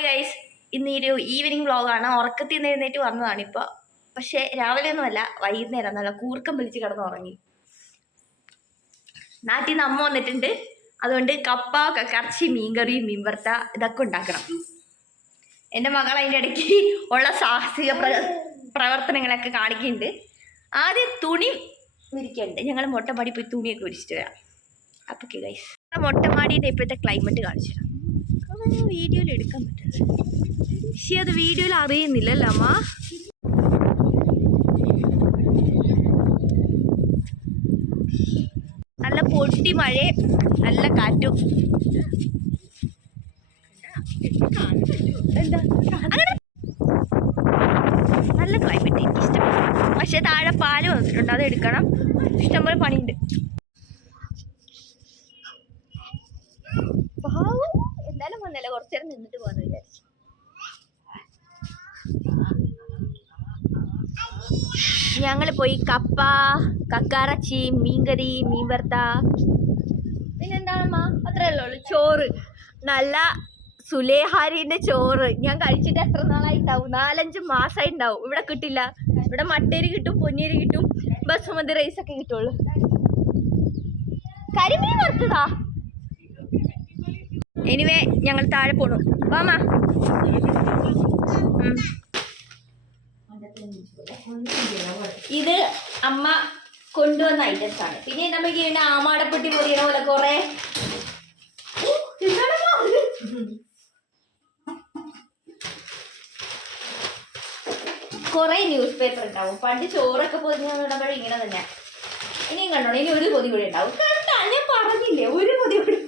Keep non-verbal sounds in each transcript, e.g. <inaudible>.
Hi guys ഇന്ന് ഒരു evening വ്ളോഗാണ് ഉറക്കത്തിൽ നിന്ന് എഴുന്നേറ്റ് വന്നതാണ് ഇപ്പോൾ പക്ഷേ രാവിലെ ഒന്നുമല്ല വൈകുന്നേരം നല്ല കൂർക്കം പിടിച്ച് കിടന്ന് ഉറങ്ങി നാട്ടിൽ നിന്ന് അമ്മ വന്നിട്ടുണ്ട്. അതുകൊണ്ട് കപ്പ കക്കറച്ചി മീൻകറി മീൻ ഇതൊക്കെ ഉണ്ടാക്കണം. എന്റെ മകൾ അതിന്റെ ഇടയ്ക്ക് ഉള്ള സാഹസിക പ്ര പ്രവർത്തനങ്ങളൊക്കെ കാണിക്കുന്നുണ്ട്. ആദ്യം തുണി വിരിക്കുന്നുണ്ട്. ഞങ്ങൾ മൊട്ടമാടി പോയി തുണിയൊക്കെ വിരിച്ചിട്ട് വരാം. അപ്പോൾ ഗൈസ് മൊട്ടമാടിയുടെ ഇപ്പോഴത്തെ ക്ലൈമറ്റ് കാണിച്ചു തരാം വീഡിയോയിൽ എടുക്കാൻ പറ്റുന്നത് പക്ഷേ അത് വീഡിയോയിൽ അറിയുന്നില്ലല്ലോ അമ്മ. നല്ല പൊട്ടി മഴ നല്ല കാറ്റും. എന്താ? നല്ല ക്ലൈമറ്റ് എനിക്ക് ഇഷ്ടപ്പെട്ടു പക്ഷേ താഴെ പാൽ വന്നിട്ടുണ്ട്. അത് എടുക്കണം. ഇഷ്ടംപോലെ പണിയുണ്ട് പാവം. എന്തായാലും വന്നല്ലേ കുറച്ചു നേരം നിന്നിട്ട് പോകാന്ന് വിചാരിച്ചു. ഞങ്ങൾ പോയി കപ്പ കക്കാറച്ചി മീൻകറി മീൻ വറുത്ത പിന്നെന്താണമ്മ? അത്രേ ഉള്ളൂ ചോറ്. നല്ല സുലേഹാരിന്റെ ചോറ്. ഞാൻ കഴിച്ചിട്ട് എത്ര നാളായി ഉണ്ടാവും നാലഞ്ച് മാസമായി ഉണ്ടാവും ഇവിടെ കിട്ടില്ല. ഇവിടെ മട്ടേരി കിട്ടും പൊന്നേരി കിട്ടും ബസുമതി റൈസ് ഒക്കെ കിട്ടുള്ളൂ. കരിമീൻ വറുത്തതാ? എനിവേ ഞങ്ങൾ താഴെ പോണു. വാമാ ഇത് അമ്മ കൊണ്ടുവന്ന ഐറ്റംസ് ആണ്. പിന്നെ നമ്മൾ ചെയ്യേണ്ട ആമാടപ്പെട്ടി പൊതിയണ പോലെ കൊറേ. കുറെ ന്യൂസ് പേപ്പർ ഉണ്ടാവും. പണ്ട് ചോറൊക്കെ പൊതിഞ്ഞപ്പോൾ ഇങ്ങനെ തന്നെ ഇനിയും കണ്ടോ ഇനി ഒരു പൊതി കൂടി ഉണ്ടാവും. കണ്ടാ? ഞാൻ പറഞ്ഞില്ലേ ഒരു പൊതി കൂടി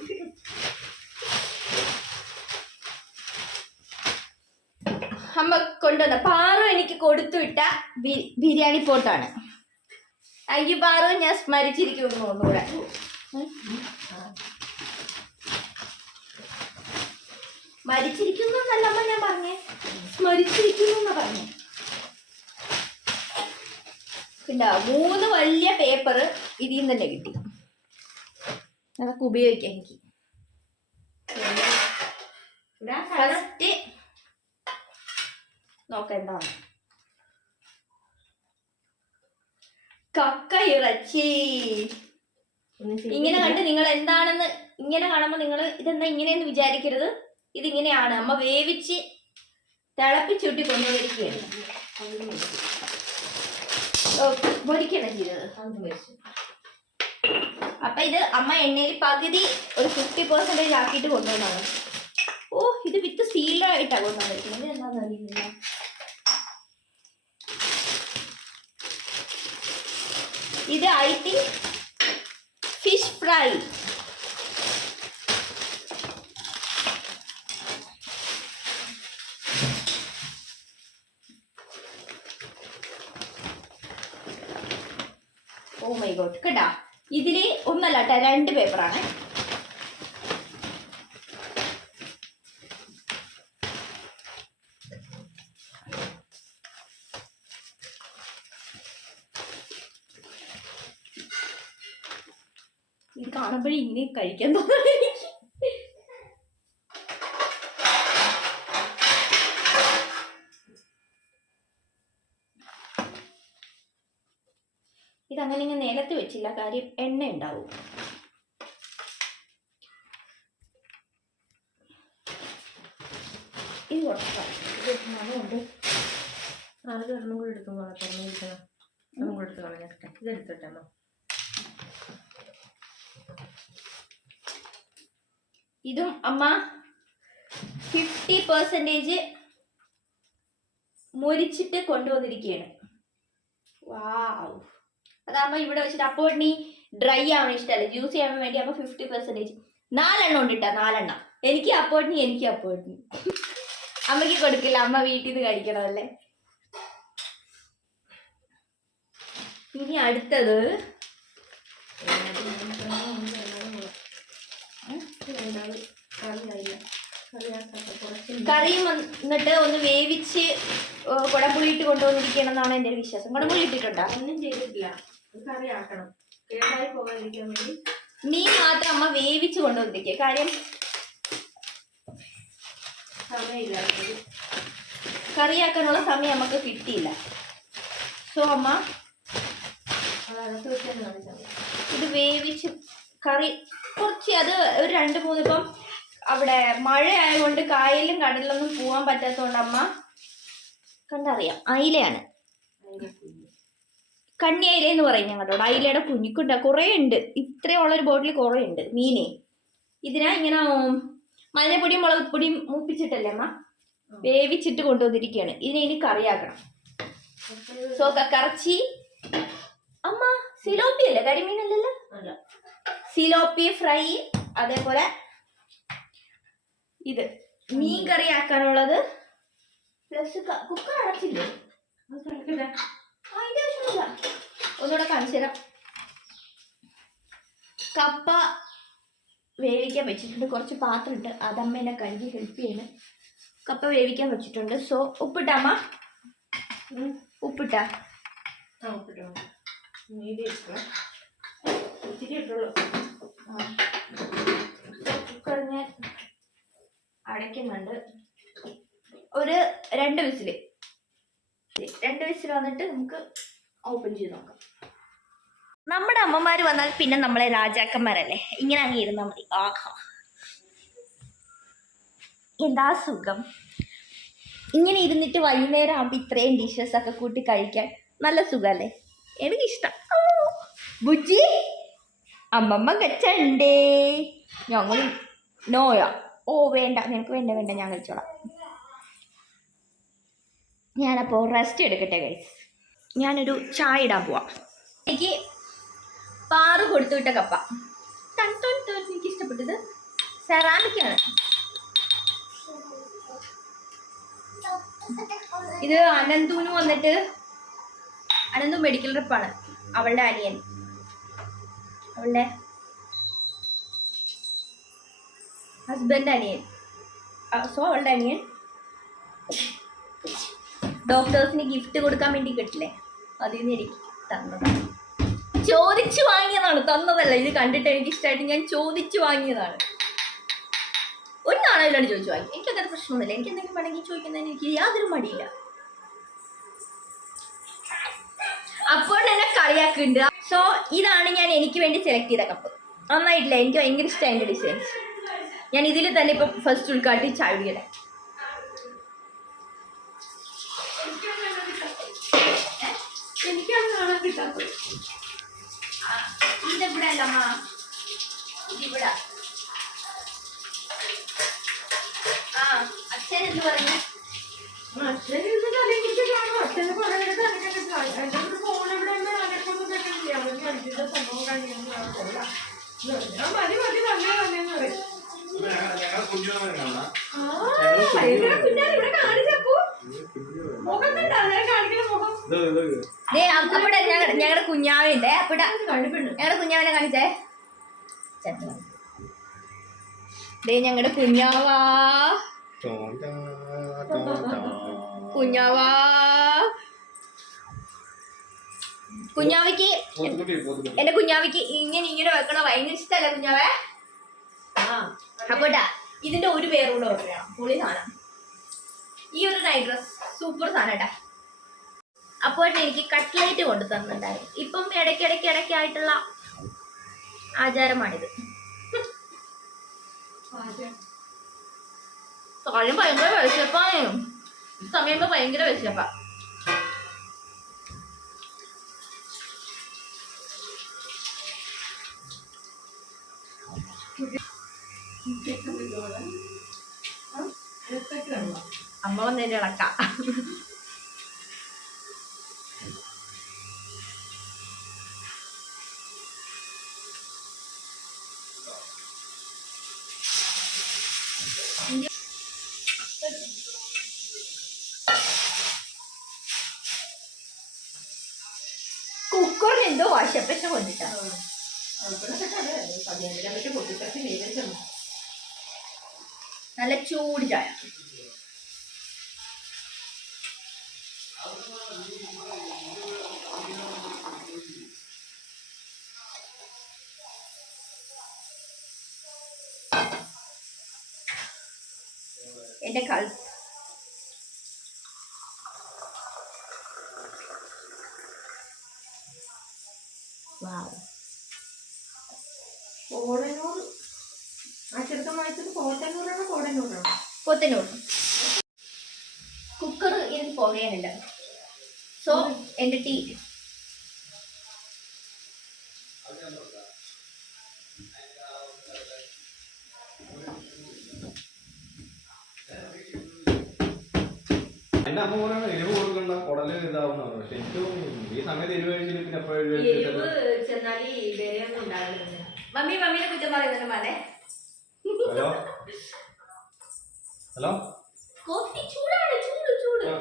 അമ്മ കൊണ്ടുവന്ന പാറു എനിക്ക് കൊടുത്തു വിട്ട ബിരിയാണി പോട്ടാണ് അയ്യോ പാറു ഞാൻ സ്മരിച്ചിരിക്കുന്നു ഒന്നുകൂടെ. മരിച്ചിരിക്കുന്നു എന്നല്ല അമ്മ ഞാൻ പറഞ്ഞേ. സ്മരിച്ചിരിക്കുന്നു എന്നാ പറഞ്ഞേ. പിന്നെ മൂന്ന് വലിയ പേപ്പർ ഇതിൽ നിന്ന് തന്നെ കിട്ടി. അതൊക്കെ ഉപയോഗിക്കാം എനിക്ക്. ഫസ്റ്റ് നോക്കാം എന്താണ്. കക്ക ഇറച്ചി. ഇങ്ങനെ കണ്ട് നിങ്ങൾ എന്താണെന്ന് ഇങ്ങനെ കാണുമ്പോൾ നിങ്ങൾ ഇതെന്താ ഇങ്ങനെയെന്ന് വിചാരിക്കരുത്. ഇതിങ്ങനെയാണ്. അമ്മ വേവിച്ച് തിളപ്പിച്ചുട്ടി കൊണ്ടുപോയിരിക്കുകയാണ്. ഓ, പൊരിക്കണം ചെയ്തത് അപ്പൊ ഇത് അമ്മ എണ്ണയിൽ പകുതി ഒരു ഫിഫ്റ്റി പെർസെന്റേജ് ആക്കിയിട്ട് കൊണ്ടുവന്നാണ്. ഓ ഇത് വിത്ത് സീലായിട്ടാണ് കൊണ്ടുവന്നിരിക്കുന്നത്. എന്താണെന്ന് അറിയില്ല. ഇത് I think fish fry. Oh my god കേട്ടാ. ഇതിൽ ഒന്നല്ല കേട്ടോ രണ്ട് പേപ്പറാണ് ഇത് ഇങ്ങനെ കഴിക്കാൻ തോന്നുന്നു. ഇതങ്ങനെ ഇങ്ങനെ നേരത്തെ വെച്ചില്ല. കാര്യം എണ്ണ ഉണ്ടാവും. ഇത് കുറച്ച് മണമുണ്ട് അത് ഒരെണ്ണം കൂടി എടുത്തു തുറന്നിരിക്കണം ഒന്നും കൂടി എടുത്ത് കളഞ്ഞിട്ടെ ഇതെടുത്തിട്ടെ അമ്മ? ഇതും അമ്മ ഫിഫ്റ്റി പെർസെന്റേജ് മുരിച്ചിട്ട് കൊണ്ടുവന്നിരിക്കുകയാണ് വാവ് അതാകുമ്പോൾ ഇവിടെ വെച്ചിട്ട് അപ്പോൾ നീ ഡ്രൈ ആവാൻ ഇഷ്ടമല്ല ജ്യൂസ് ചെയ്യാൻ വേണ്ടി അപ്പോൾ ഫിഫ്റ്റി പെർസെന്റേജ് നാലെണ്ണം ഉണ്ട് കേട്ടോ നാലെണ്ണം. എനിക്ക് അപ്പോട്ടിനി എനിക്ക് അപ്പോട്ടിനി അമ്മയ്ക്ക് കൊടുക്കില്ല അമ്മ വീട്ടിൽ നിന്ന് കഴിക്കണമല്ലേ ഇനി അടുത്തത് കറിയും വന്നിട്ട് ഒന്ന് വേവിച്ച് ഏ, കുടംപുളിയിട്ട് കൊണ്ടുവന്നിരിക്കണം എന്നാണ് എന്റെ വിശ്വാസം. കുടംപുളി ഇട്ടിട്ടുണ്ടോ? ഒന്നും ചെയ്തിട്ടില്ല. ഇത് കറി ആക്കണം. കേടായി പോകാതിരിക്കാൻ വേണ്ടി. മീൻ മാത്രം അമ്മ വേവിച്ച് കൊണ്ടുവന്നിരിക്കുക കാര്യം സമയമില്ല. കറിയാക്കാനുള്ള സമയം നമുക്ക് കിട്ടിയില്ല. സോ അമ്മ ഇത് വേവിച്ച് കറി കുറച്ച് അത് ഒരു രണ്ട് മൂന്ന് ഇപ്പം അവിടെ മഴ ആയതുകൊണ്ട് കായലിലും കടലിലൊന്നും പോകാൻ പറ്റാത്തതുകൊണ്ട് അമ്മ കണ്ടറിയാം അയിലയാണ്. കണ്ണി അയില എന്ന് പറയും ഞങ്ങളോട്. അയിലയുടെ കുഞ്ഞിക്കുണ്ട കുറേ ഉണ്ട്. ഇത്രയുള്ള ഒരു ബോട്ടിൽ കുറേ ഉണ്ട്. മീനെ. ഇതിനാ ഇങ്ങനെ മഞ്ഞപ്പൊടിയും മുളക് പൊടിയും മൂപ്പിച്ചിട്ടല്ലേ അമ്മ? വേവിച്ചിട്ട് കൊണ്ടുവന്നിരിക്കുകയാണ് ഇതിനെ ഇനി കറിയാക്കണം സോ കറച്ചി. അമ്മ സിലോപ്പി അല്ലേ. കരിമീനല്ലല്ലോ സിലോപ്പി ഫ്രൈ അതേപോലെ ഇത്. മീൻ കറി ആക്കാനുള്ളത് പ്ലസ് കുക്കർ അടച്ചില്ലേ? അതിന്റെ ആവശ്യമില്ല ഒന്നുകൂടെ കാണിച്ചു തരാം. കപ്പ വേവിക്കാൻ വെച്ചിട്ടുണ്ട്. കുറച്ച് പാത്രം ഉണ്ട് അതമ്മ എന്നെ കഴുകി ഹെൽപ്പ് ചെയ്യണം. കപ്പ വേവിക്കാൻ വെച്ചിട്ടുണ്ട്. സോ ഉപ്പിട്ടാമ്മ. ഉപ്പിട്ടാ? ഉപ്പിട്ടോ ഇത്തിരി ഇട്ടോ ഇട്ടുള്ളൂ. കുക്കർ അടയ്ക്കുന്നുണ്ട്. ഒരു രണ്ട് വിസിൽ രണ്ട് വിസിൽ വന്നിട്ട് നമുക്ക് ഓപ്പൺ ചെയ്ത് നോക്കാം. നമ്മുടെ അമ്മമാര് വന്നാൽ പിന്നെ നമ്മളെ രാജാക്കന്മാരല്ലേ? ഇങ്ങനെ അങ്ങ് ഇരുന്നാൽ മതി. ആഹാ. എന്താ സുഖം? ഇങ്ങനെ ഇരുന്നിട്ട് വൈകുന്നേരം ആകുമ്പോൾ ഇത്രയും ഡിഷസ് ഒക്കെ കൂട്ടി കഴിക്കാൻ നല്ല സുഖമല്ലേ എനിക്കിഷ്ടം. ബുജി ബുജ്ജി? അമ്മമ്മ കച്ചണ്ടേ ഞങ്ങൾ നോയ ഓ വേണ്ട. നിനക്ക് വേണ്ട വേണ്ട. ഞാൻ കഴിച്ചോളാം. ഞാനപ്പോൾ റെസ്റ്റ് എടുക്കട്ടെ ഗൈസ് ഞാനൊരു ചായ ഇടാൻ പോവാം. എനിക്ക് പാറ് കൊടുത്തു വിട്ട കപ്പ. ടൺ എനിക്ക് ഇഷ്ടപ്പെട്ടത് സെറാമിക്കാണ് ഇത് അനന്തുവിന് വന്നിട്ട് അനന്തു മെഡിക്കൽ ട്രിപ്പാണ് അവളുടെ അനിയൻ. അവളുടെ ഹസ്ബൻഡ് അനിയൻ. സോ അവളുടെ അനിയൻ ഡോക്ടേഴ്സിന് ഗിഫ്റ്റ് കൊടുക്കാൻ വേണ്ടി കിട്ടില്ലേ? അതിൽ നിന്ന് എനിക്ക് തന്നതാണ് ചോദിച്ചു വാങ്ങിയതാണ്. തന്നതല്ല. ഇത് കണ്ടിട്ട് എനിക്ക് ഇഷ്ടമായിട്ട് ഞാൻ ചോദിച്ചു വാങ്ങിയതാണ്. ഒരു ഇല്ലാണ്ട് ചോദിച്ചു വാങ്ങി? എനിക്ക് അങ്ങനെ പ്രശ്നമൊന്നുമില്ല. എനിക്ക് എന്തെങ്കിലും വേണമെങ്കിൽ ചോദിക്കുന്നതിന് എനിക്ക് യാതൊരു മടിയില്ല. അപ്പോൾ എന്നെ കളിയാക്കുന്നുണ്ട്. സോ ഇതാണ് ഞാൻ എനിക്ക് വേണ്ടി സെലക്ട് ചെയ്ത കപ്പ് നന്നായിട്ടില്ല എനിക്ക് ഭയങ്കര ഇഷ്ടമായി ഡിസൈൻസ് ഞാൻ ഇതിൽ തന്നെ ഇപ്പം ഫസ്റ്റ് ഉൾക്കാട്ടി ആ അച്ഛൻ എന്ത് പറഞ്ഞു അച്ഛൻ ഇരുന്ന് തലയും കുറിച്ച് കാണും അച്ഛന് പറയുന്നത് തലക്കൊക്കെ കാണും എന്റെ ഒരു ഫോൺ ഇവിടെ അവന് അഞ്ചിന്റെ സംഭവം കഴിയുന്നു ഞാൻ മതി മതി തന്നെ തന്നെയെന്ന് പറയും കാണിക്കുന്ന അവിടെ ഞങ്ങളുടെ അവിടെ കണ്ടിട്ടുണ്ട്. ഞങ്ങളുടെ കുഞ്ഞാവിനെ കാണിച്ചേ. ദേ ഞങ്ങളുടെ കുഞ്ഞാവാ. കുഞ്ഞാവാ. പോത്തുകുട്ടി എന്റെ കുഞ്ഞാവിക്ക് ഇങ്ങനെ ഇങ്ങനെ വെക്കണ ഭയങ്കര ഇഷ്ടമല്ല കുഞ്ഞാവേ? ആ അപ്പോട്ടാ ഇതിന്റെ ഒരു പേര് കൂടെ ചെയ്യണം പുളി സാധനം. ഈ ഒരു നൈറ്റ് ഡ്രസ് സൂപ്പർ സാധനം കേട്ടാ അപ്പോട്ട് എനിക്ക് കട്ട്ലേറ്റ് കൊണ്ടു തന്നിട്ടുണ്ടായിരുന്നു ഇപ്പം ഇടയ്ക്കിടയ്ക്ക് ഇടയ്ക്കായിട്ടുള്ള ആചാരമാണിത്. കാര്യം ഭയങ്കര വിശപ്പാണ്. സമയം ഭയങ്കര വിശപ്പാ. അമ്മ വന്നതിന്റെ ഇളക്ക. കുക്കറിന് എന്തോ വശപ്പശ കൊണ്ടിട്ടാ. നല്ല ചൂട് ചായ. എന്റെ കൾ ആ ചെറുക്കൻ വായിച്ചത് കുക്കർ ഇതിന് പുകയാനുണ്ട് സോ എന്റെ ടീ എന്റെ അമ്മ പറയുന്നത് എരിവ് കൊടുക്കണ്ട കുടൽ ഇതാവുന്ന പക്ഷെ എനിക്ക് തോന്നുന്നു ഈ സമയത്ത് എരിവ് കഴിച്ചിട്ട് പിന്നെ എപ്പോഴും എരിവ് എരിവ് കഴിച്ചിട്ട് ചെന്നാൽ ഈ വിലയൊന്നും ഉണ്ടാകുന്നില്ല മമ്മി മമ്മീനെ കുറ്റം പറയുന്നുണ്ട് മാനെ ഹലോ? ഹലോ? കോഫി ചൂടാണ് ചൂട് ചൂട്. ആ.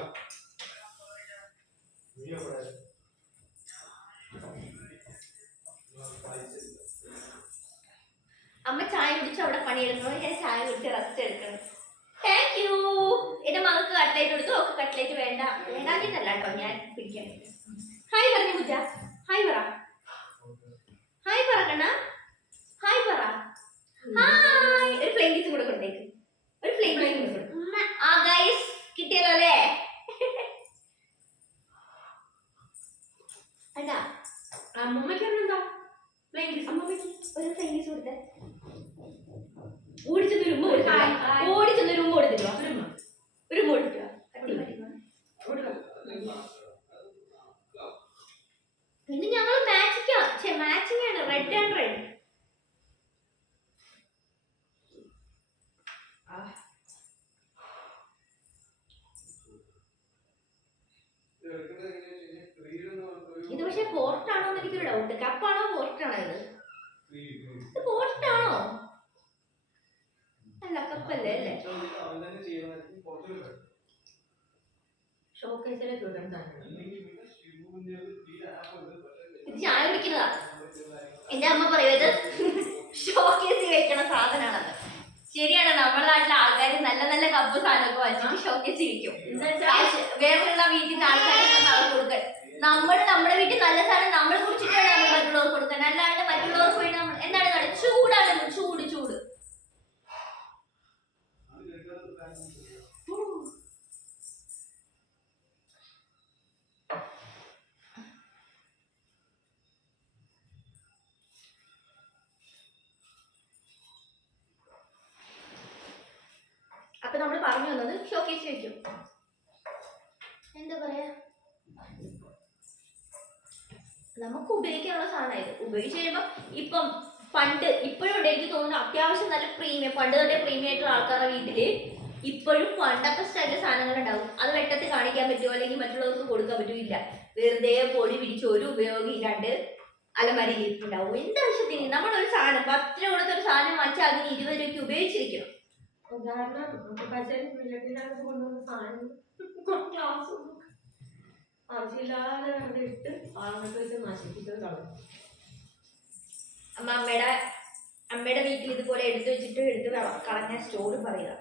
അമ്മ ചായ കുടിച്ചു അവിടെ പണിയെടുക്കണം. ഞാൻ ചായ കുടിച്ച് റെസ്റ്റ് എടുക്കണം. താങ്ക് യു എന്റെ മകൾക്ക് കട്ട്ലേറ്റ് കൊടുത്തു ഓക്ക് കട്ട്ലേറ്റ് വേണ്ട. വേണ്ടാഞ്ഞിട്ടല്ല കേട്ടോ ഞാൻ പിടിക്കാൻ ഹായ് പറഞ്ഞു പൂജ. ഹായ് പറ ഹായ് പറ കണ്ണ ഹായ് പറ ഹായ് ഒരു ഫ്ലെയിം കിസ് കൂടെ കൊടുത്തേക്ക് ഒരു ഫ്ലെയിം കിസ് ആ ഗൈസ് കിട്ടിയല്ലോ അല്ലേ അല്ല അമ്മമ്മയ്ക്ക് എന്താ അമ്മമ്മയ്ക്ക് ഒരു ഫ്ലെയിം കിസ് കൊടുത്തേ ഓടിച്ചെന്ന് ഒരു ഉമ്മ ഹായ്, കൊടുത്തില്ല ഹായ്. ഓടിച്ചെന്ന് ഒരു ഉമ്മ കൊടുത്തില്ല ഒരു ഉമ്മ കൊടുത്തില്ല കട്ടി മതി പിന്നെ ഞങ്ങൾ മാച്ചിങ് മാച്ചിങ് ആണ് റെഡ് ആൻഡ് റെഡ് ഇത് പക്ഷെ പോർട്ടാണോ എന്ന് എനിക്കൊരു ഡൗട്ട് കപ്പാണോ പോർട്ടാണോ ഇത്? ഇത് പോർട്ടാണോ അല്ല കപ്പല്ലേ അല്ലേ ഇത് ചായ കുടിക്കുന്നതാ. എന്റെ അമ്മ പറയുന്നത് ഷോക്കേസിൽ വെക്കണ സാധനമാണത് ശരിയാണ് നമ്മുടെ നാട്ടിലെ ആൾക്കാർ നല്ല നല്ല കപ്പ് സാധനമൊക്കെ വാങ്ങിച്ചിട്ട് ഷോക്കേസ് ഇരിക്കും. കാശ് വേറെയുള്ള വീട്ടിൽ നിന്ന് ആൾക്കാർക്ക് അവർക്ക് കൊടുക്കാൻ. നമ്മൾ നമ്മുടെ വീട്ടിൽ നല്ല സാധനം നമ്മൾ കുടിച്ചിട്ട് വേണം നമ്മൾ മറ്റുള്ളവർക്ക് കൊടുക്കാൻ അല്ലാണ്ട് മറ്റുള്ളവർക്ക് വേണ്ടി നമ്മൾ എന്താണ് കാണുന്നത് ചൂടാണ് ചൂട് ചൂട്. അപ്പൊ നമ്മൾ പറഞ്ഞു വന്നത് ഷോക്കേസ് വെക്കും. നമുക്ക് ഉപയോഗിക്കാനുള്ള സാധനം ഇത് ഉപയോഗിച്ച് കഴിയുമ്പോൾ ഇപ്പം പണ്ട് ഇപ്പോഴും ഉണ്ട്. എനിക്ക് തോന്നുന്നു അത്യാവശ്യം നല്ല പ്രീമിയം പണ്ട് തൊട്ടേ പ്രീമിയം ആയിട്ടുള്ള ആൾക്കാരുടെ വീട്ടിൽ ഇപ്പോഴും പണ്ടത്തെ സ്റ്റൈലിലെ സാധനങ്ങൾ ഉണ്ടാവും അത് വെട്ടത്തിൽ കാണിക്കാൻ പറ്റുമോ? അല്ലെങ്കിൽ മറ്റുള്ളവർക്ക് കൊടുക്കാൻ പറ്റുമില്ല വെറുതെ പൊടി പിടിച്ച് ഒരു ഉപയോഗം ഇല്ലാണ്ട് അലമാരിയിൽ ഇരിപ്പുണ്ടാവും. എന്താവശ്യത്തിന് നമ്മളൊരു സാധനം പത്ത് രൂപ കൊടുത്ത ഒരു സാധനം വാങ്ങിച്ചാൽ അതിന് ഇരുപത് രൂപയ്ക്ക് ഉപയോഗിച്ചിരിക്കണം. ഉദാഹരണം <laughs> പക്ഷേ വീട്ടിലാണ് കൊണ്ടുവന്ന സാധനം ക്ലാസ് ആവശ്യമില്ലാതെ ഇട്ട് ആളുകൾക്ക് വെച്ച് നശിപ്പിച്ചത് കളയും അമ്മ അമ്മയുടെ അമ്മയുടെ വീട്ടിൽ ഇതുപോലെ എടുത്തു വെച്ചിട്ട് എടുത്ത് കളഞ്ഞ സ്റ്റോറി പറയുക.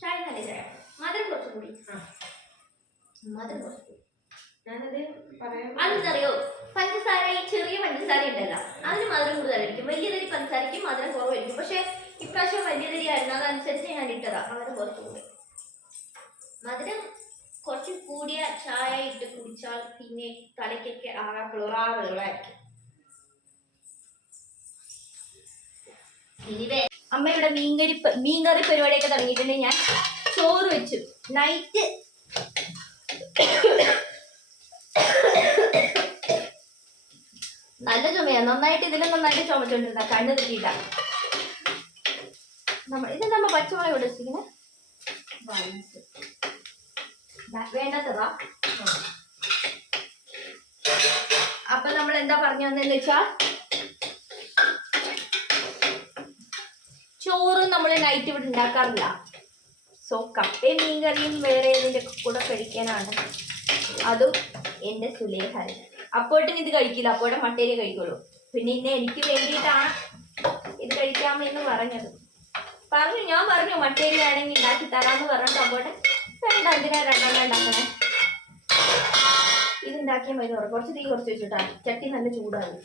ചായ നല്ല ചായ. മധുരം കുറച്ചുകൂടി ആ. മധുരം ഞാനത് പറയാൻ അതെന്തറിയോ പഞ്ചസാര ഈ ചെറിയ പഞ്ചസാര ഉണ്ടല്ലോ അതിന് മധുരം കൂടുതലായിരിക്കും. വലിയ തരി പഞ്ചസാരയ്ക്ക് മധുരം കുറവായിരിക്കും. പക്ഷെ ഇപ്രാവശ്യം വലിയ തിരിയായിരുന്നു അതനുസരിച്ച് ഞാൻ ഇട്ടതാ. മധുരം കുറച്ച് കൂടി. മധുരം കുറച്ച് കൂടിയ ചായ ഇട്ട് കുടിച്ചാൽ പിന്നെ തലയ്ക്കൊക്കെ ആകെ പിളറാറുകളായിരിക്കും ഇനിവേ അമ്മയുടെ മീൻകറി മീൻകറി പരിപാടിയൊക്കെ തുടങ്ങിയിട്ടുണ്ടെങ്കിൽ ഞാൻ ചോറ് വെച്ചു. നൈറ്റ് നല്ല ചുമയാ. നന്നായിട്ട് ഇതിലും നന്നായിട്ട് ചുമച്ചോണ്ടിരുന്ന കണ്ണ് തെറ്റിയിട്ട. നമ്മൾ ഇത് നമ്മ പച്ചമുളക് ഇവിടെ വെച്ചിരിക്കുന്നത് വേണ്ടത്തതാ. അപ്പൊ നമ്മൾ എന്താ പറഞ്ഞു തന്നെ വെച്ചാ ചോറ് നമ്മൾ നൈറ്റ് ഇവിടെ ഉണ്ടാക്കാറില്ല. സോ കപ്പയും മീൻകറിയും വേറെ ഏതിന്റെ കൂടെ കഴിക്കാനാണ്. അതും എന്റെ സുലേഹാരൻ അപ്പോട്ടും ഇത് കഴിക്കില്ല. അപ്പോഴും മട്ടേരി കഴിക്കുള്ളൂ. പിന്നെ ഇന്ന് എനിക്ക് വേണ്ടിയിട്ടാണ് ഇത് കഴിക്കാമെന്ന് പറഞ്ഞത്. പറഞ്ഞു ഞാൻ പറഞ്ഞു മട്ടേരി വേണമെങ്കിൽ ഉണ്ടാക്കി തരാമെന്ന് പറഞ്ഞിട്ട് അങ്ങോട്ട് വേണ്ട എന്തിനാ രണ്ടെണ്ണം ഉണ്ടാക്കണേ? ഇത് ഉണ്ടാക്കിയാൽ മതി കുറച്ച് തീ കുറച്ച് വെച്ചിട്ടാ. ചട്ടി നല്ല ചൂടാണ്.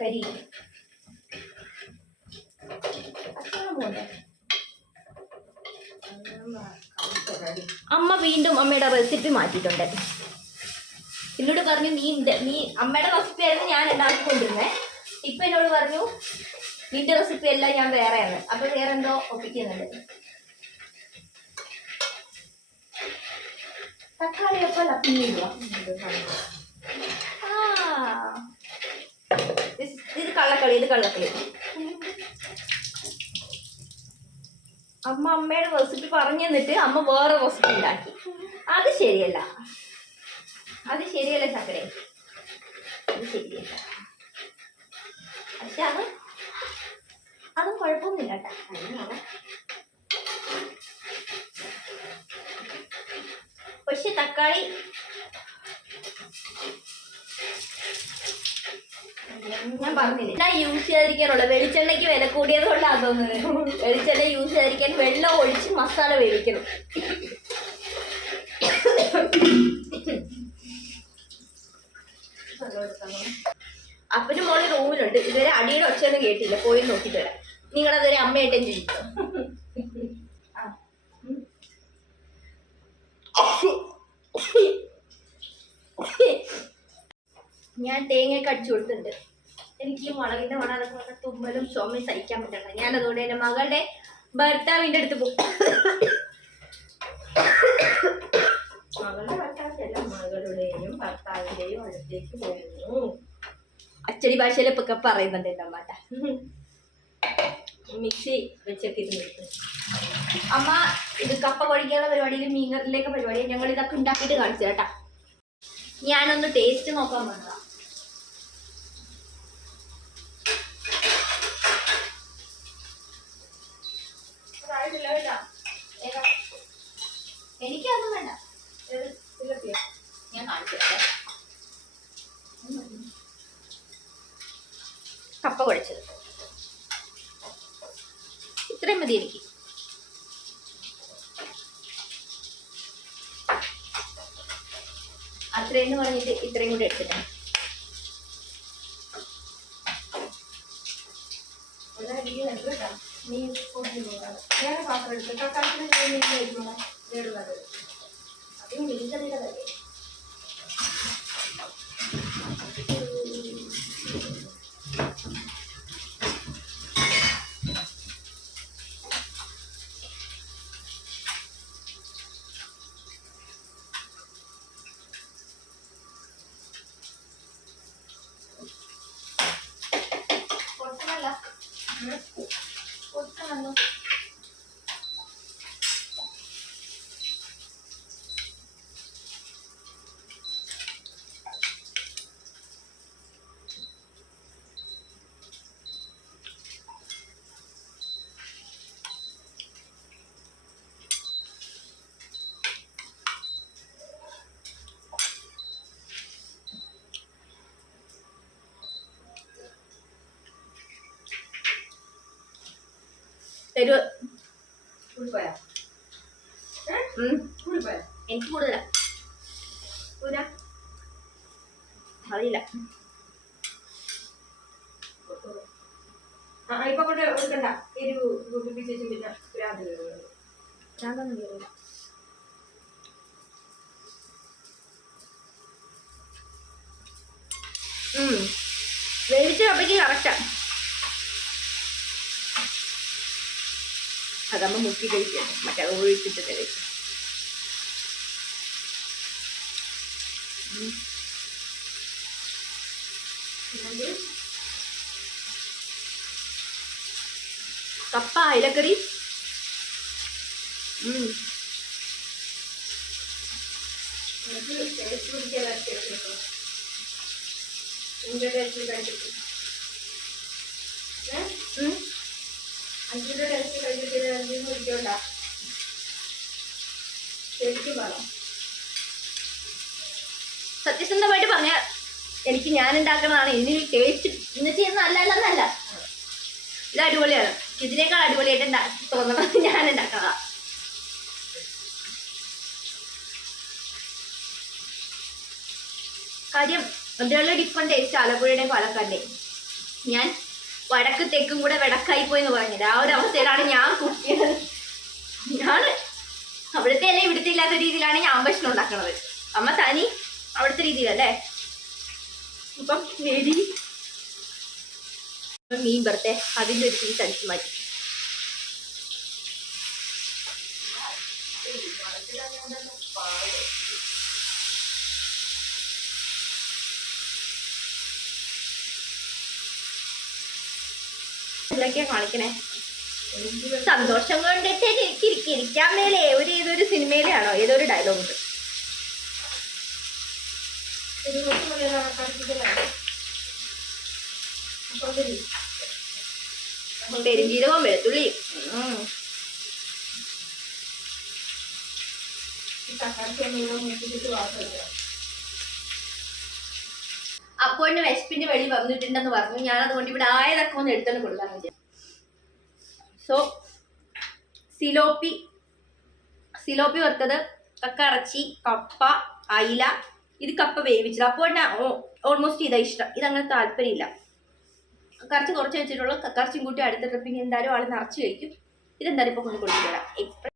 കരി. അമ്മ വീണ്ടും അമ്മയുടെ റെസിപ്പി മാറ്റിയിട്ടുണ്ട്. എന്നോട് പറഞ്ഞു നീ നീ അമ്മയുടെ റെസിപ്പി ആയിരുന്നു ഞാൻ ഉണ്ടാക്കിക്കൊണ്ടിരുന്നേ. ഇപ്പൊ എന്നോട് പറഞ്ഞു നിന്റെ റെസിപ്പി എല്ലാം ഞാൻ വേറെയാണ്. അപ്പൊ വേറെ എന്തോ ഒപ്പിക്കുന്നുണ്ട്. തക്കാളി അപ്പം ലപ്പിങ്ങില്ല ആ. ഇത് ഇത് കള്ളക്കളി ഇത് കള്ളക്കളി. അമ്മ അമ്മയുടെ റെസിപ്പി പറഞ്ഞു തന്നിട്ട് അമ്മ വേറെ റെസിപ്പി ഉണ്ടാക്കി. അത് ശരിയല്ല. അത് ശരിയല്ല ചക്കരേ. അത് ശരിയല്ല. പക്ഷെ അത് അതും കുഴപ്പമൊന്നുമില്ല കേട്ടോ. പക്ഷെ തക്കാളി. ഞാൻ പറഞ്ഞില്ല? ഞാൻ യൂസ് ചെയ്യാതിരിക്കാനുള്ള വെളിച്ചെണ്ണയ്ക്ക് വില കൂടിയത് കൊണ്ടാണ് തോന്നുന്നത്. വെളിച്ചെണ്ണ യൂസ് ചെയ്യാതിരിക്കാൻ വെള്ളം ഒഴിച്ച് മസാല വേവിക്കണം. അപ്പനും മോളി റൂമിലുണ്ട് ഇതുവരെ അടിയുടെ ഒച്ചയൊന്നും കേട്ടില്ല. പോയി നോക്കിട്ട് വരാം. നിങ്ങളതുവരെ അമ്മയായിട്ടും ചോദിച്ചു ഞാൻ തേങ്ങയൊക്കെ അടിച്ചു കൊടുത്തിട്ടുണ്ട്. എനിക്ക് മുളകിന്റെ മണം അതൊക്കെ തുമ്മലും ചുമയും സഹിക്കാൻ പറ്റണ്ട ഞാൻ അതുകൊണ്ട് എന്റെ മകളുടെ ഭർത്താവിന്റെ അടുത്ത് പോകും മകളുടെ ഭർത്താവില്ല മകളുടെയും ഭർത്താവിന്റെയും അടുത്തേക്ക് അച്ചടി ഭാഷയിലൊക്കെ പറയുന്നുണ്ട് എന്റെ അമ്മാട്ട. മിക്സി ഇരുന്ന് അമ്മ ഇത് കപ്പ കൊഴിക്കാനുള്ള പരിപാടിയിൽ മീൻകറിലേക്ക് പരിപാടി ഞങ്ങൾ ഇതൊക്കെ ഉണ്ടാക്കിയിട്ട് കാണിച്ചു കേട്ടാ. ഞാനൊന്ന് ടേസ്റ്റ് നോക്കാൻ വന്നതാ അതായിട്ടില്ല കേട്ടാ ഏതാ? എനിക്കതൊന്നും വേണ്ട ഇത് ഇതിലെത്തിയോ? ഞാൻ കാണിച്ചു തരാം. കപ്പ കുഴച്ചത് ഇത്രയും മതി എനിക്ക് അത്രയെന്ന് പറഞ്ഞിട്ട് ഇത്രയും കൂടി എടുത്തിട്ടാണ്. നീ പാത്രം എടുത്ത് വേറുള്ളത്. അതും മീൻകറിയുടെ കാര്യം തരുവ എനിക്ക് കൂടുതലാ. അറിയില്ല. ഇപ്പൊ കൊണ്ട് കൊടുക്കണ്ട എരിവ് കൂട്ടിപ്പിച്ചു പിന്നെ ഭ്രാന്ത്. ഭ്രാന്തൊന്നും കേറില്ല അതമ്മ മുക്കി കഴിക്കാം. മറ്റേ ഒഴിച്ചിട്ട് കഴിക്കും. കപ്പ അയിലക്കറി. ഉം. കഴിച്ചിട്ട് ഉം. അഞ്ചിന്റെ ടേസ്റ്റ് കഴിച്ചിട്ട് അഞ്ചിന് കുടിക്കണ്ട? ശരിക്കും വേണം സത്യസന്ധമായിട്ട് പറഞ്ഞ എനിക്ക് ഞാൻ ഉണ്ടാക്കുന്നതാണ് ഇതിന് ടേസ്റ്റ് ഇന്ന് ചെയ്യുന്ന അല്ല അല്ല അല്ല ഇത് അടിപൊളിയാണ്. ഇതിനേക്കാൾ അടിപൊളിയായിട്ട് ഉണ്ടാ- തോന്നണം. <laughs> ഞാൻ ഉണ്ടാക്കണ കാര്യം അതിലുള്ള ഡിഫറെന്റ് ടേസ്റ്റ് ആലപ്പുഴയുടെയും പാലക്കാടിന്റെയും ഞാൻ വടക്ക് തെക്കും കൂടെ വിടക്കായി പോയി എന്ന് പറഞ്ഞില്ല? ആ ഒരു അവസ്ഥയിലാണ് ഞാൻ കുട്ടിയത് ഞാൻ അവിടുത്തെ അല്ലെ ഇവിടുത്തെ ഇല്ലാത്ത രീതിയിലാണ് ഞാൻ ഭക്ഷണം ഉണ്ടാക്കുന്നത് അമ്മ തനി അവിടുത്തെ രീതിയിലല്ലേ ഇപ്പം വെടി. മീൻ പറത്തെ അതിന്റെ ഒരു പീസ് അടിച്ചു മാറ്റി. ഇതിലൊക്കെയാ കാണിക്കണേ? സന്തോഷം കൊണ്ടിട്ട് ഇരിക്കാൻ മേലെ ഒരു ഏതൊരു സിനിമയിലാണോ? ഏതൊരു ഡയലോഗ് ഉണ്ട്? പെരുംജീരകവും വെളുത്തുള്ളി തക്കാളി എന്നെ വിശപ്പിന്റെ വെളി വന്നിട്ടുണ്ടെന്ന് പറഞ്ഞു. ഞാൻ അതുകൊണ്ട് ഇവിടെ ആയതൊക്കെ ഒന്ന് കൊടുക്കാന്ന് വിചാരിച്ചു. സോ സിലോപ്പി. സിലോപ്പി വറുത്തത് കക്ക ഇറച്ചി കപ്പ അയില. ഇത് കപ്പ വേവിച്ചത്. അപ്പോൾ ഓൾമോസ്റ്റ് ഇതാ ഇഷ്ടം. ഇതങ്ങനെ താല്പര്യമില്ല. കറച്ച് കുറച്ച് വെച്ചിട്ടുള്ളൂ. കക്കറച്ചും കൂട്ടി അടുത്ത ട്രിപ്പിങ് എന്തായാലും ആൾ നിറച്ച് കഴിക്കും. ഇതെന്തായാലും ഇപ്പോൾ കൊണ്ട് കൊടുത്തു തരാം.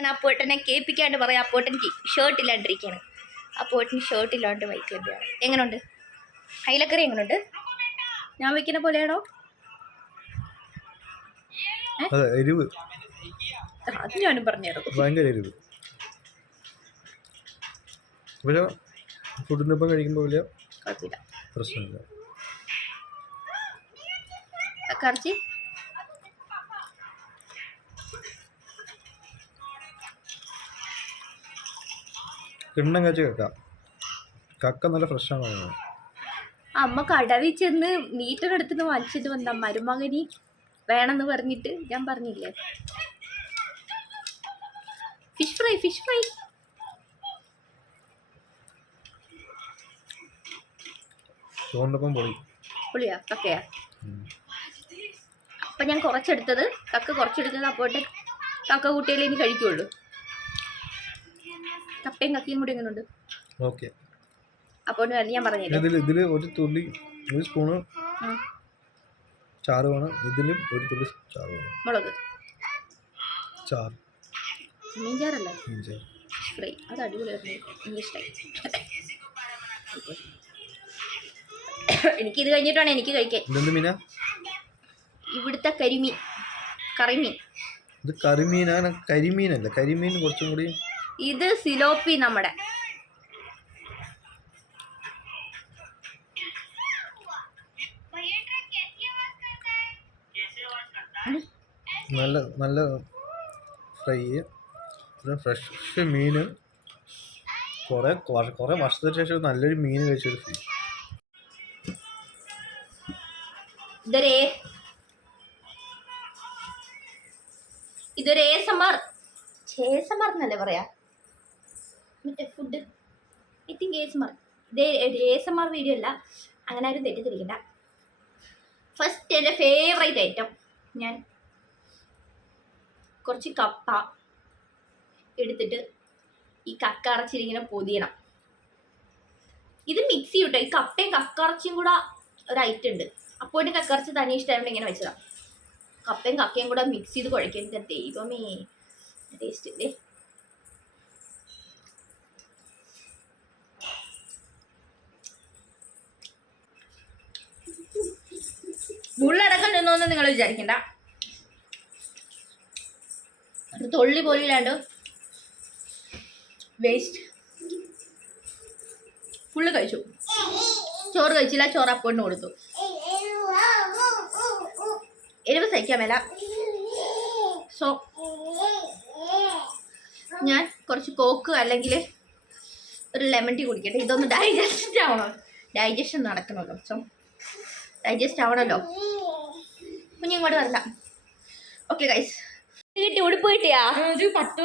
ഇപ്പ- ആ പോട്ടനെ കേൾപ്പിക്കാണ്ട് പറയാം. ആ പോട്ടൻ ഷർട്ട് ഇല്ലാണ്ടിരിക്കുകയാണ് പോട്ടിന് ഷർട്ട് ഇല്ലാണ്ട് വൈക്കിലാണ് എങ്ങനെയുണ്ട് അയിലക്കറി എങ്ങനെയുണ്ട് ഞാൻ വയ്ക്കുന്ന പോലെയാണോ? എരിവ്. അത് ഞാനും പറഞ്ഞുതരാം ഭയങ്കര എരിവ്. പക്ഷെ കഴിക്കുമ്പോൾ വലിയ പ്രശ്നമില്ല. കറച്ചി? കിണ്ണം കഴിച്ച് കക്ക കക്ക നല്ല ഫ്രഷാണ് തോന്നുന്നത് അമ്മ കടവിൽ ചെന്ന് മീറ്ററെടുത്ത് നിന്ന് വാങ്ങിച്ചിട്ട് വന്ന മരുമകനി വേണമെന്ന് പറഞ്ഞിട്ട് ഞാൻ പറഞ്ഞില്ലേ? ഫിഷ് ഫ്രൈ ഫിഷ് ഫ്രൈ ചോറിനൊപ്പം പൊളി. പുളിയാ കക്കയാ. അപ്പം ഞാൻ കുറച്ചെടുത്തത് കക്ക കുറച്ചെടുത്തത് അപ്പോട്ടെ കക്ക കൂട്ടിയാലേ ഇനി കഴിക്കുള്ളൂ. കപ്പയും കക്കിയും കൂടി എങ്ങനെയുണ്ട് ഓക്കെ. അപ്പോൾ ഞാൻ പറഞ്ഞു ഇതിൽ ഇതിൽ ഒരു തുള്ളി ഒരു സ്പൂണ്. ചാറ് വേണം. ഇതിലും ഒരു തുള്ളി ചാറ് വേണം. മുളക്. ചാറ്. മീൻ ചാറല്ല ഉം, ചാറ് ഫ്രൈ അത് അടിപൊളിയായിരുന്നു എനിക്ക് ഇത് കഴിഞ്ഞിട്ടാണ് എനിക്ക് കഴിക്കാൻ. ഇവിടുത്തെ കരിമീൻ. കറിമീൻ. ഇത് കറിമീനാണ് കരിമീനല്ല? കരിമീൻ കുറച്ചും കൂടി ഇത് സിലോപ്പി നമ്മുടെ. നല്ല നല്ല ഫ്രൈ. ഫ്രഷ് മീൻ. കുറേ കുറേ വർഷത്തിന് ശേഷം നല്ലൊരു മീൻ കഴിച്ചൊരു ഫീൽ ഇതൊരേ. ഇതൊരു ഏസമർ ചേസമർ എന്നല്ലേ പറയാ? മറ്റേ ഫുഡ് ഐ തിങ്ക് ഏസമർ ഇത് ഏസമർ വീഡിയോ അല്ല. അങ്ങനെ ആരും തെറ്റിദ്ധരിക്കണ്ട. ഫസ്റ്റ് എന്റെ ഫേവറേറ്റ് ഐറ്റം ഞാൻ കുറച്ച് കപ്പ എടുത്തിട്ട് ഈ കക്ക അറച്ചിലിങ്ങനെ പൊതിയണം. ഇത് മിക്സ് ചെയ്യൂട്ടോ. ഈ കപ്പയും കക്കറച്ചിയും കൂടെ ഒരു ഐറ്റം ഉണ്ട്. അപ്പോഴും കക്കറച്ചി തനി ഇഷ്ടമായതുകൊണ്ട് ഇങ്ങനെ വെച്ചതാണ് കപ്പയും കക്കയും കൂടെ മിക്സ് ചെയ്ത് കുഴയ്ക്കും എന്റെ ദൈവമേ. ടേസ്റ്റ് ഇല്ലേ? മുള്ളടക്കം നിന്നോന്ന് നിങ്ങൾ വിചാരിക്കണ്ട. തൊള്ളി പോലും ഇല്ലാണ്ട് വേസ്റ്റ് ഫുള്ള് കഴിച്ചു. ചോറ് കഴിച്ചില്ല ചോറ് അപ്പോണ്ട് കൊടുത്തു. എരിവ് സഹിക്കാൻ മേല. സോ ഞാൻ കുറച്ച് കോക്ക് അല്ലെങ്കിൽ ഒരു ലെമൺ ടീ കുടിക്കട്ടെ. ഇതൊന്ന് ഡൈജസ്റ്റ് ആവണം. ഡൈജഷൻ നടക്കണം സോ ഡൈജസ്റ്റ് ആവണമല്ലോ കുഞ്ഞു ഇങ്ങോട്ട് വരണ്ട. ഓക്കെ ഗൈസ് കിട്ടി ഉടുപ്പ് കിട്ടിയാ? ഒരു പത്ത്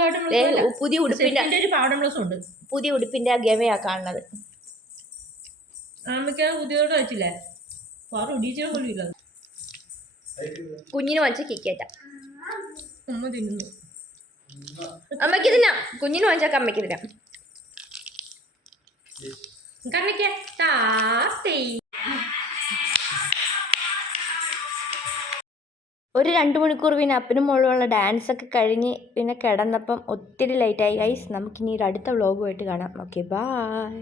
പുതിയ ഉടുപ്പിന്റെ ഒരു ബ്ലൗസ് ഉണ്ട്. പുതിയ ഉടുപ്പിന്റെ ആ ഗമയാ കാണുന്നത്. പുതിയതോട് വെച്ചില്ലേ? പാറ ഒടിയിച്ചാൽ പോലും ഇല്ല. കുഞ്ഞിന് വാങ്ങിച്ച കിക്കേറ്റ അമ്മയ്ക്ക് തിന്നുന്നു. അമ്മയ്ക്ക് തിന്നാം. കുഞ്ഞിന് വാങ്ങിച്ചാൽ അമ്മയ്ക്ക് തിന്നാം. കണ്ണിക്ക് താത്തേ ഒരു രണ്ട് മണിക്കൂർ പിന്നെ അപ്പനും ഡാൻസ് ഒക്കെ കഴിഞ്ഞ് പിന്നെ കിടന്നപ്പം ഒത്തിരി ലേറ്റായി ഗൈസ് നമുക്കിനി ഒരു അടുത്ത വ്ളോഗുമായിട്ട് കാണാം. Okay bye